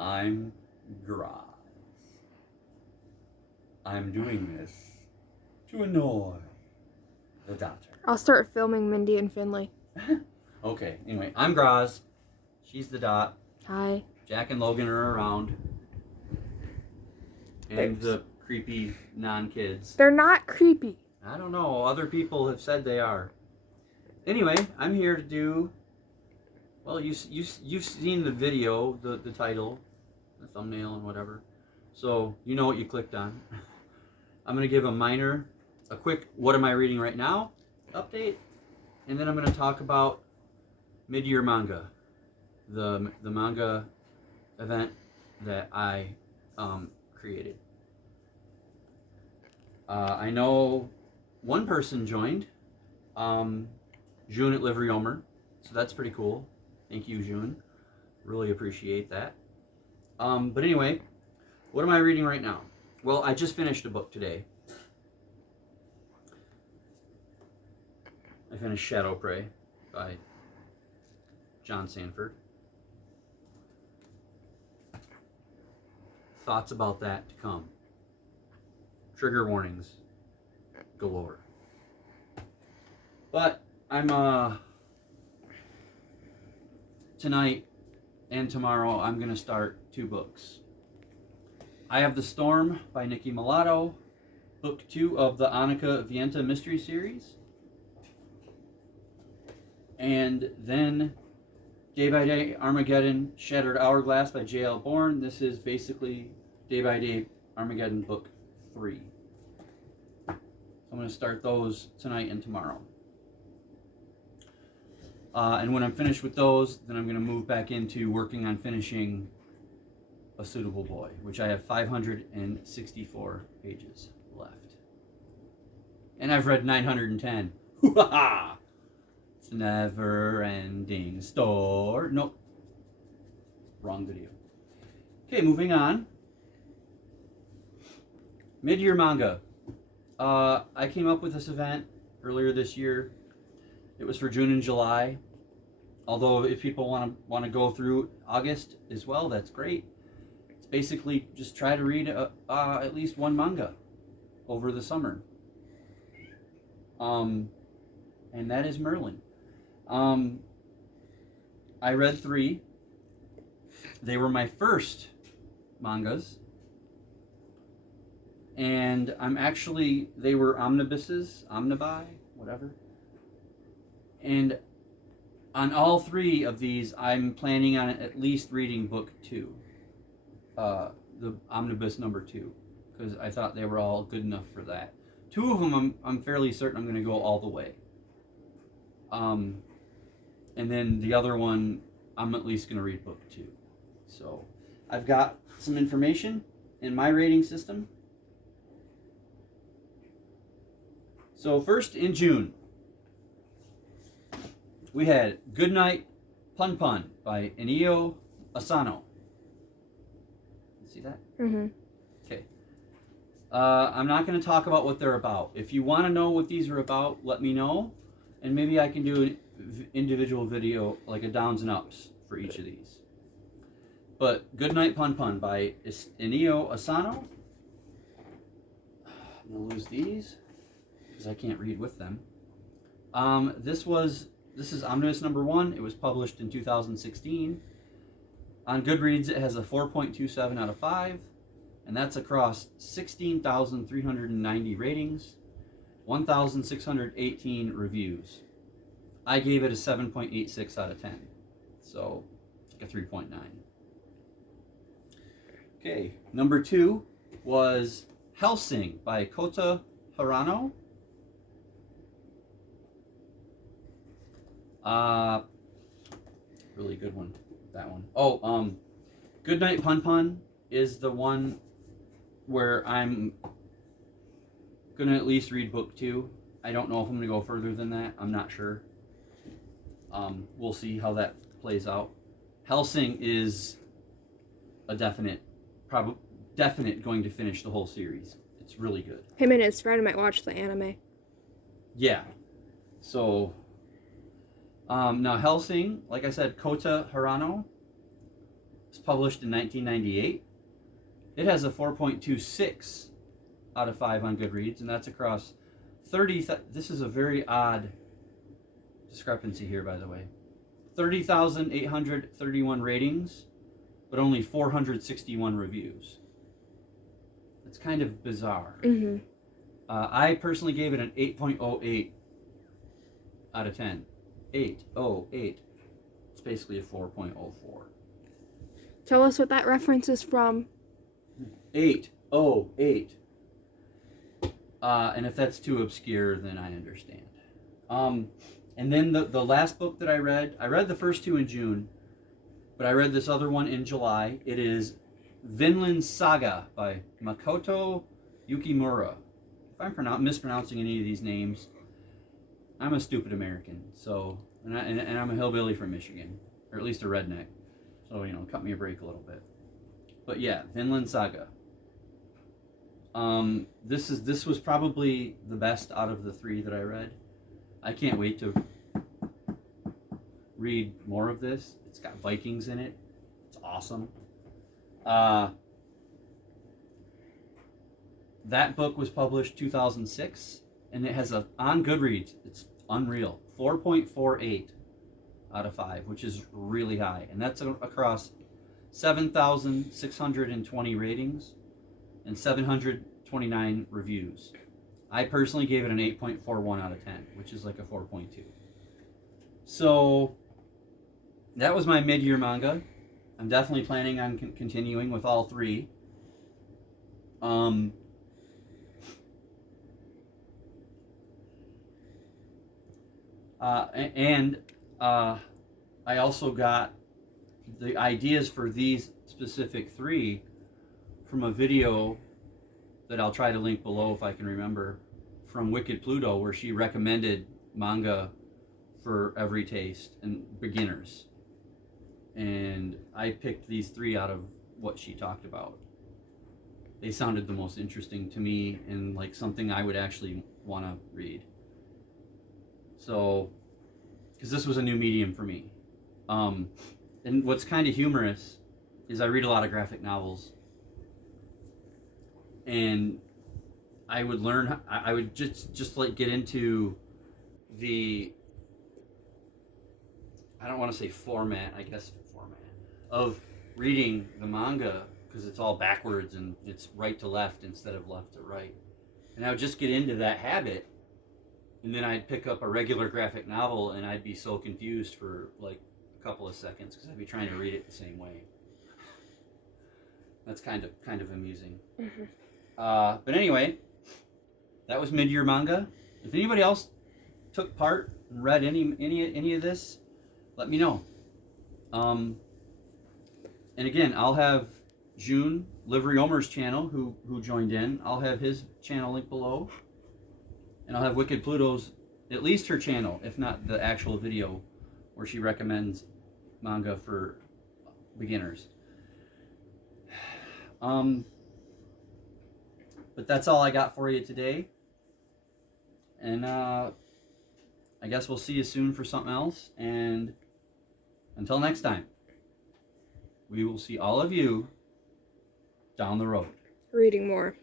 I'm Graz. I'm doing this to annoy the doctor. I'll start filming Mindy and Finley. Okay, anyway, I'm Graz. She's the Dot. Hi. Jack and Logan are around. And the creepy non-kids. They're not creepy. I don't know. Other people have said they are. Anyway, I'm here to do... Well, you've seen the video, the title, the thumbnail, and whatever. So, you know what you clicked on. I'm going to give a quick what am I reading right now update. And then I'm going to talk about Mid-Year Manga. The manga event that I created. I know one person joined, June at Livery Omer, so that's pretty cool. Thank you, June. Really appreciate that. But anyway, what am I reading right now? Well, I just finished a book today. I finished Shadow Prey by John Sanford. Thoughts about that to come. Trigger warnings galore. But I'm tonight and tomorrow I'm going to start 2 books. I have The Storm by Nikki Mulatto, book 2 of the Annika Vienta mystery series. And then Day by Day Armageddon Shattered Hourglass by J.L. Bourne. This is basically Day by Day Armageddon book 3. I'm going to start those tonight and tomorrow. And when I'm finished with those, then I'm going to move back into working on finishing A Suitable Boy, which I have 564 pages left. And I've read 910. Hoo-ha-ha! It's a never-ending story. Nope. Wrong video. Okay, moving on. Mid-Year Manga. I came up with this event earlier this year. It was for June and July. Although if people want to go through August as well, that's great. It's basically just try to read at least one manga over the summer. And that is Merlin. I read 3. They were my first mangas. And they were omnibuses, omnibi, whatever. And on all 3 of these, I'm planning on at least reading book 2. The omnibus number 2. Because I thought they were all good enough for that. 2 of them, I'm fairly certain I'm going to go all the way. And then the other one, I'm at least going to read book 2. So, I've got some information in my rating system. So first in June, we had Goodnight Pun Pun by Inio Asano. See that? Mm-hmm. Okay. I'm not going to talk about what they're about. If you want to know what these are about, let me know. And maybe I can do an individual video, like a downs and ups for each of these. But Goodnight Pun Pun by Inio Asano. I'm going to lose these because I can't read with them. This is omnibus number 1. It was published in 2016. On Goodreads, it has a 4.27 out of 5, and that's across 16,390 ratings, 1,618 reviews. I gave it a 7.86 out of 10, so like a 3.9. Okay, number 2 was Hellsing by Kota Harano. Really good one, that one. Oh, Goodnight Pun Pun is the one where I'm gonna at least read book 2. I don't know if I'm gonna go further than that. I'm not sure. We'll see how that plays out. Hellsing is a definite going to finish the whole series. It's really good. Him and his friend might watch the anime. Yeah. So, now Hellsing, like I said, Kota Harano. was published in 1998. It has a 4.26 out of 5 on Goodreads, and that's across 30. This is a very odd discrepancy here, by the way. 30,831 ratings, but only 461 reviews. It's kind of bizarre. Mm-hmm. I personally gave it an 8.08 out of 10. 808. It's basically a 4.04. Tell us what that reference is from. 808. And if that's too obscure, then I understand. And then the last book that I read the first 2 in June, but I read this other one in July. It is Vinland Saga by Makoto Yukimura. If I'm mispronouncing any of these names, I'm a stupid American. So, and I'm a hillbilly from Michigan, or at least a redneck. So, cut me a break a little bit. But yeah, Vinland Saga. This was probably the best out of the 3 that I read. I can't wait to read more of this. It's got Vikings in it. It's awesome. That book was published 2006, and it has on Goodreads, it's unreal, 4.48 out of 5, which is really high, and that's across 7,620 ratings and 729 reviews. I personally gave it an 8.41 out of 10, which is like a 4.2. So that was my mid-year manga. I'm definitely planning on continuing with all 3. I also got the ideas for these specific 3 from a video that I'll try to link below if I can remember, from Wicked Pluto, where she recommended manga for every taste and beginners. And I picked these 3 out of what she talked about. They sounded the most interesting to me and like something I would actually want to read. So, because this was a new medium for me. And what's kind of humorous is I read a lot of graphic novels. And I would learn, I would just like get into the, I don't want to say format, I guess format, of reading the manga, because it's all backwards and it's right to left instead of left to right. And I would just get into that habit, and then I'd pick up a regular graphic novel and I'd be so confused for like a couple of seconds because I'd be trying to read it the same way. That's kind of amusing. Mm-hmm. But anyway, that was mid-year manga. If anybody else took part and read any of this, let me know. And again, I'll have June, Livery Omer's channel, who joined in. I'll have his channel linked below. And I'll have Wicked Pluto's, at least her channel, if not the actual video, where she recommends manga for beginners. But that's all I got for you today. And I guess we'll see you soon for something else. And until next time, we will see all of you down the road. Reading more.